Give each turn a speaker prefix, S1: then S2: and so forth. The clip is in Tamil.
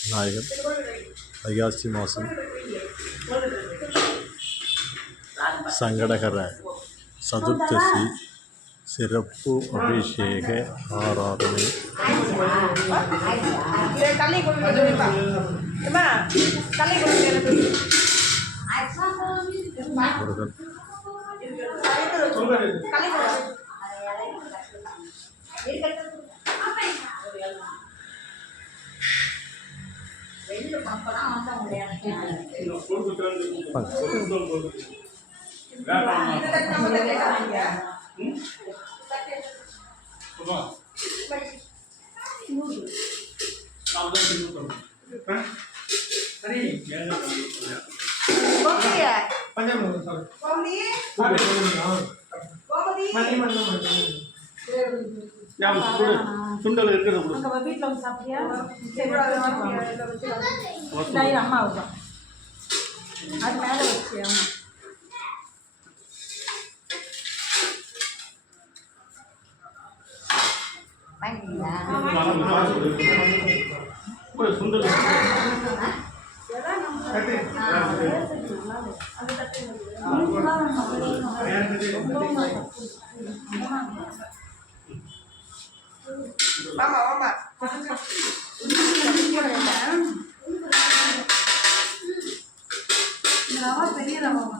S1: விநாயகர் ஐயாசி மாதம் சங்கடகர சதுர்த்தசி சிறப்பு அபிஷேக ஆராதனை
S2: முருகன் Terima kasih. கொடுங்க கோமதியா கோமதி கோமதி
S3: சுண்டல் இருக்கிறது கொடு.
S4: அங்கே வீட்டில் வந்து சாப்பிட்டியா சரி இதாயி அம்மா வரும் அது மேலே வச்சு அம்மா
S3: வாமா வாமா
S2: ரவா பெரிய ரவா